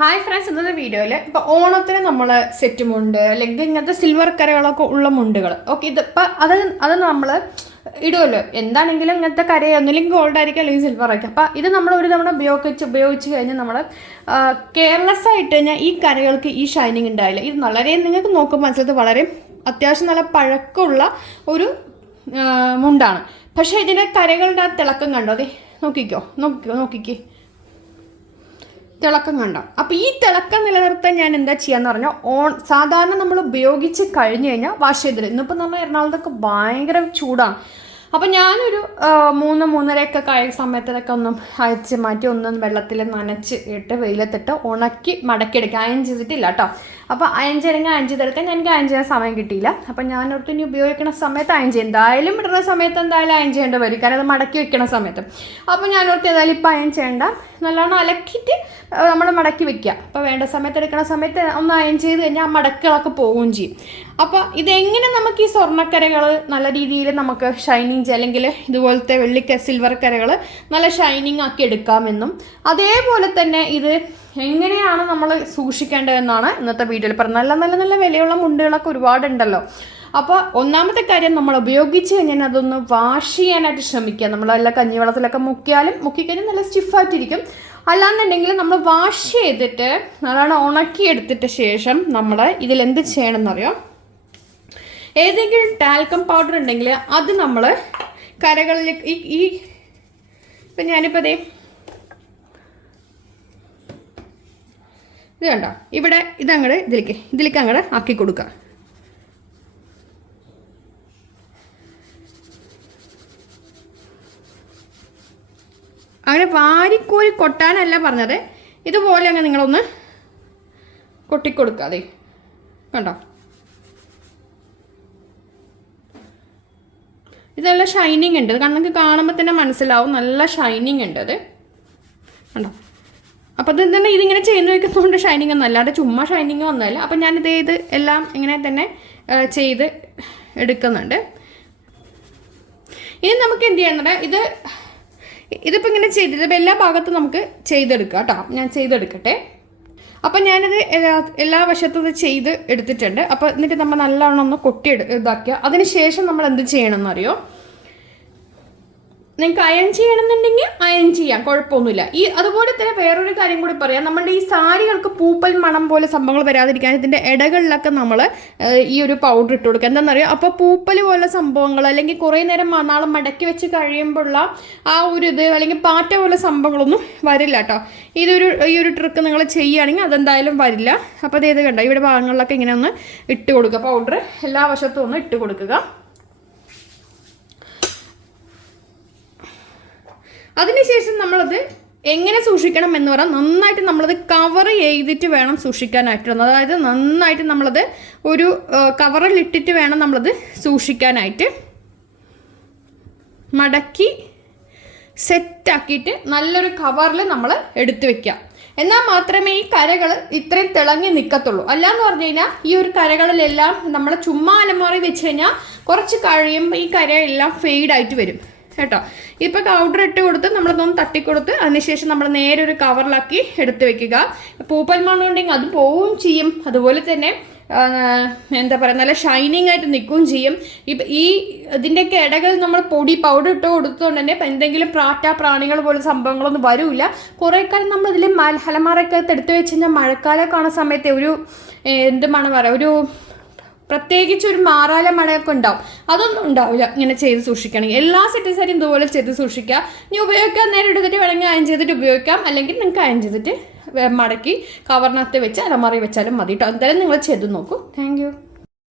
Hi friends, ഇന്നത്തെ വീഡിയോയിൽ ഇപ്പോൾ ഓണത്തിന് നമ്മൾ സെറ്റ് മുണ്ട് അല്ലെങ്കിൽ ഇങ്ങനത്തെ സിൽവർ കരകളൊക്കെ ഉള്ള മുണ്ടുകൾ ഓക്കെ ഇതിപ്പോൾ അത് നമ്മൾ ഇടുമല്ലോ. എന്താണെങ്കിലും ഇങ്ങനത്തെ കര ഒന്നില്ലെങ്കിൽ ഗോൾഡ് ആയിരിക്കും അല്ലെങ്കിൽ സിൽവർ ആയിരിക്കും. അപ്പോൾ ഇത് നമ്മൾ ഒരു തവണ ഉപയോഗിച്ച് കഴിഞ്ഞാൽ നമ്മൾ കെയർലെസ് ആയിട്ട് കഴിഞ്ഞാൽ ഈ കരകൾക്ക് ഈ ഷൈനിങ് ഉണ്ടാവില്ല. ഇത് വളരെ നിങ്ങൾക്ക് നോക്കുമ്പോൾ മനസ്സിലത് വളരെ അത്യാവശ്യം നല്ല പഴക്കമുള്ള ഒരു മുണ്ടാണ്. പക്ഷേ ഇതിൻ്റെ കരകളുടെ ആ തിളക്കം കണ്ടോ? അതെ, നോക്കിക്കേ തിളക്കം കണ്ടോ? അപ്പോൾ ഈ തിളക്കം നിലനിർത്താൻ ഞാൻ എന്താ ചെയ്യാന്ന് പറഞ്ഞാൽ സാധാരണ നമ്മൾ ഉപയോഗിച്ച് കഴിഞ്ഞ് കഴിഞ്ഞാൽ വാഷ് ചെയ്തിട്ട് ഇന്നിപ്പോൾ നമ്മൾ എറണാകുളത്തൊക്കെ ഭയങ്കര ചൂടാണ്. അപ്പം ഞാനൊരു 3-3:30 കഴിയ സമയത്തൊക്കെ ഒന്നും അയച്ച് മാറ്റി ഒന്നും വെള്ളത്തിൽ നനച്ച് ഇട്ട് വെയിലത്തിട്ട് ഉണക്കി മടക്കിയെടുക്കുക. അയൺ ചെയ്തിട്ടില്ല കേട്ടോ. അപ്പോൾ അയൺ ചെയ്യണമെങ്കിൽ അയൺ ചെയ്തെടുക്കാൻ എനിക്ക് അയൺ ചെയ്യാൻ സമയം കിട്ടിയില്ല. അപ്പം ഞാനോർത്ത് ഇനി ഉപയോഗിക്കുന്ന സമയത്ത് അയൺ ചെയ്യും. എന്തായാലും ഇടുന്ന സമയത്ത് എന്തായാലും അയൺ ചെയ്യേണ്ടി വരും, കാരണം അത് മടക്കി വെക്കണ സമയത്ത്. അപ്പോൾ ഞാനോർത്ത് ഏതായാലും ഇപ്പം അയൺ ചെയ്യേണ്ട, നല്ലോണം അലക്കിയിട്ട് നമ്മൾ മടക്കി വെക്കുക. അപ്പോൾ വേണ്ട സമയത്ത് എടുക്കുന്ന സമയത്ത് ഒന്ന് അയൺ ചെയ്ത് കഴിഞ്ഞാൽ ആ മടക്കുകളൊക്കെ പോവുകയും ചെയ്യും. അപ്പോൾ ഇതെങ്ങനെ നമുക്ക് ഈ സ്വർണ്ണക്കരകൾ നല്ല രീതിയിൽ നമുക്ക് ഷൈനിങ് അല്ലെങ്കിൽ ഇതുപോലത്തെ സിൽവർ കരകൾ നല്ല ഷൈനിങ് ആക്കി എടുക്കാമെന്നും അതേപോലെ തന്നെ ഇത് എങ്ങനെയാണ് നമ്മൾ സൂക്ഷിക്കേണ്ടതെന്നാണ് ഇന്നത്തെ വീഡിയോയിൽ പറഞ്ഞത്. നല്ല വിലയുള്ള മുണ്ടുകളൊക്കെ ഒരുപാടുണ്ടല്ലോ. അപ്പോൾ ഒന്നാമത്തെ കാര്യം, നമ്മൾ ഉപയോഗിച്ച് കഴിഞ്ഞാൽ അതൊന്ന് വാഷ് ചെയ്യാനായിട്ട് ശ്രമിക്കുക. നമ്മളെല്ലാം കഞ്ഞിവെള്ളത്തിലൊക്കെ മുക്കിക്കഴിഞ്ഞാൽ നല്ല സ്റ്റിഫായിട്ടിരിക്കും. അല്ലാന്നുണ്ടെങ്കിൽ നമ്മൾ വാഷ് ചെയ്തിട്ട് നല്ലോണം ഉണക്കിയെടുത്തിട്ട് ശേഷം നമ്മൾ ഇതിലെന്ത് ചെയ്യണമെന്നറിയോ? ഏതെങ്കിലും ടാൽക്കം പൗഡർ ഉണ്ടെങ്കിൽ അത് നമ്മൾ കരകളിലേക്ക് ഇപ്പം ഞാനിപ്പോൾ ഇത് കണ്ടോ, ഇവിടെ ഇതിലേക്ക് അങ്ങോട്ട് ആക്കി കൊടുക്കുക. അങ്ങനെ വാരിക്കോരി കൊട്ടാനല്ല പറഞ്ഞത്, ഇതുപോലെ അങ്ങ് നിങ്ങളൊന്ന് കൊട്ടിക്കൊടുക്കുക. അതെ കണ്ടോ, ഇതെല്ലാം ഷൈനിങ് ഉണ്ട്. കണ്ണൊക്കെ കാണുമ്പോൾ തന്നെ മനസ്സിലാവും, നല്ല ഷൈനിങ് ഉണ്ട് അത് കണ്ടോ. അപ്പോൾ അത് തന്നെ ഇതിങ്ങനെ ചെയ്യുന്ന വയ്ക്കുന്നതുകൊണ്ട് ഷൈനിങ് ഒന്നും അല്ലാണ്ട് ചുമ്മാ ഷൈനിങ് വന്നതല്ല. അപ്പം ഞാനിത് എല്ലാം ഇങ്ങനെ തന്നെ ചെയ്ത് എടുക്കുന്നുണ്ട്. ഇനി നമുക്ക് എന്ത് ചെയ്യണം, ഇതിപ്പോൾ ഇങ്ങനെ ചെയ്തിട്ട് എല്ലാ ഭാഗത്തും നമുക്ക് ചെയ്തെടുക്കാം കേട്ടോ. ഞാൻ ചെയ്തെടുക്കട്ടെ. അപ്പം ഞാനിത് എല്ലാ വശത്തും ഇത് ചെയ്ത് എടുത്തിട്ടുണ്ട്. അപ്പോൾ എന്നിട്ട് നമ്മൾ നല്ലവണ്ണം ഒന്ന് ഇതാക്കുക. അതിന് ശേഷം നമ്മൾ എന്ത് ചെയ്യണമെന്നറിയോ? നിങ്ങൾക്ക് അയൺ ചെയ്യണമെന്നുണ്ടെങ്കിൽ അയൺ ചെയ്യാം, കുഴപ്പമൊന്നുമില്ല. അതുപോലെ തന്നെ വേറൊരു കാര്യം കൂടി പറയാം. നമ്മളുടെ ഈ സാരികൾക്ക് പൂപ്പൽ മണം പോലെ സംഭവങ്ങൾ വരാതിരിക്കാൻ ഇതിൻ്റെ ഇടകളിലൊക്കെ നമ്മൾ ഈ ഒരു പൗഡർ ഇട്ട് കൊടുക്കുക. എന്താണെന്നറിയോ? അപ്പോൾ പൂപ്പൽ പോലെ സംഭവങ്ങൾ അല്ലെങ്കിൽ കുറേ നേരം നാളെ മടക്കി വെച്ച് കഴിയുമ്പോഴുള്ള ആ ഒരു അല്ലെങ്കിൽ പാറ്റ പോലെ സംഭവങ്ങളൊന്നും വരില്ല കേട്ടോ. ഈ ഒരു ട്രിക്ക് നിങ്ങൾ ചെയ്യുകയാണെങ്കിൽ അതെന്തായാലും വരില്ല. അപ്പോൾ ഇത് കണ്ടോ, ഇവിടെ ഭാഗങ്ങളിലൊക്കെ ഇങ്ങനെ ഒന്ന് ഇട്ട് കൊടുക്കുക. പൗഡർ എല്ലാ വശത്തും ഒന്ന് ഇട്ട് കൊടുക്കുക. അതിനുശേഷം നമ്മളത് എങ്ങനെ സൂക്ഷിക്കണം എന്ന് പറഞ്ഞാൽ നന്നായിട്ട് നമ്മളത് കവർ ചെയ്തിട്ട് വേണം സൂക്ഷിക്കാനായിട്ട്. അതായത് നന്നായിട്ട് നമ്മളത് ഒരു കവറിലിട്ടിട്ട് വേണം നമ്മളത് സൂക്ഷിക്കാനായിട്ട്. മടക്കി സെറ്റാക്കിയിട്ട് നല്ലൊരു കവറിൽ നമ്മൾ എടുത്തു വെക്കുക. എന്നാൽ മാത്രമേ ഈ കരകൾ ഇത്രയും തിളങ്ങി നിൽക്കത്തുള്ളൂ. അല്ലാന്ന് പറഞ്ഞു കഴിഞ്ഞാൽ ഈ ഒരു കരകളിലെല്ലാം നമ്മൾ ചുമ്മാ അലമാറി വെച്ച് കഴിഞ്ഞാൽ കുറച്ച് കഴിയുമ്പോൾ ഈ കരയെല്ലാം ഫെയ്ഡായിട്ട് വരും കേട്ടോ. ഇപ്പോൾ പൗഡർ ഇട്ട് കൊടുത്ത് നമ്മളതൊന്ന് തട്ടിക്കൊടുത്ത് അതിനുശേഷം നമ്മൾ നേരെ ഒരു കവറിലാക്കി എടുത്ത് വെക്കുക. പൂപ്പൽ മണ്ണുണ്ടെങ്കിൽ അത് പോവുകയും ചെയ്യും. അതുപോലെ തന്നെ എന്താ പറയുക, നല്ല ഷൈനിങ് ആയിട്ട് നിൽക്കുകയും ചെയ്യും. ഇപ്പം ഇതിൻ്റെയൊക്കെ ഇടകൾ നമ്മൾ പൗഡർ ഇട്ട് കൊടുത്തുകൊണ്ട് തന്നെ എന്തെങ്കിലും പ്രാണികൾ പോലെ സംഭവങ്ങളൊന്നും വരില്ല. കുറേ കാലം നമ്മൾ ഇതിൽ അലമാരയൊക്കെ എടുത്ത് വെച്ച് കഴിഞ്ഞാൽ മഴക്കാലം കാണുന്ന സമയത്ത് ഒരു പ്രത്യേകിച്ച് ഒരു മാറാല മഴയൊക്കെ ഉണ്ടാവും. അതൊന്നും ഉണ്ടാവില്ല ഇങ്ങനെ ചെയ്ത് സൂക്ഷിക്കുകയാണെങ്കിൽ. എല്ലാ സെറ്റിസാരിയും ഇതുപോലെ ചെയ്ത് സൂക്ഷിക്കുക. ഇനി ഉപയോഗിക്കാൻ നേരം എടുത്തിട്ട് വേണമെങ്കിൽ അയൺ ചെയ്തിട്ട് ഉപയോഗിക്കാം, അല്ലെങ്കിൽ നിങ്ങൾക്ക് അയൺ ചെയ്തിട്ട് മടക്കി കവറിനകത്ത് വെച്ച് അലമാറി വെച്ചാലും മതി കേട്ടോ. എന്തായാലും നിങ്ങൾ ചെയ്ത് നോക്കൂ. Thank you.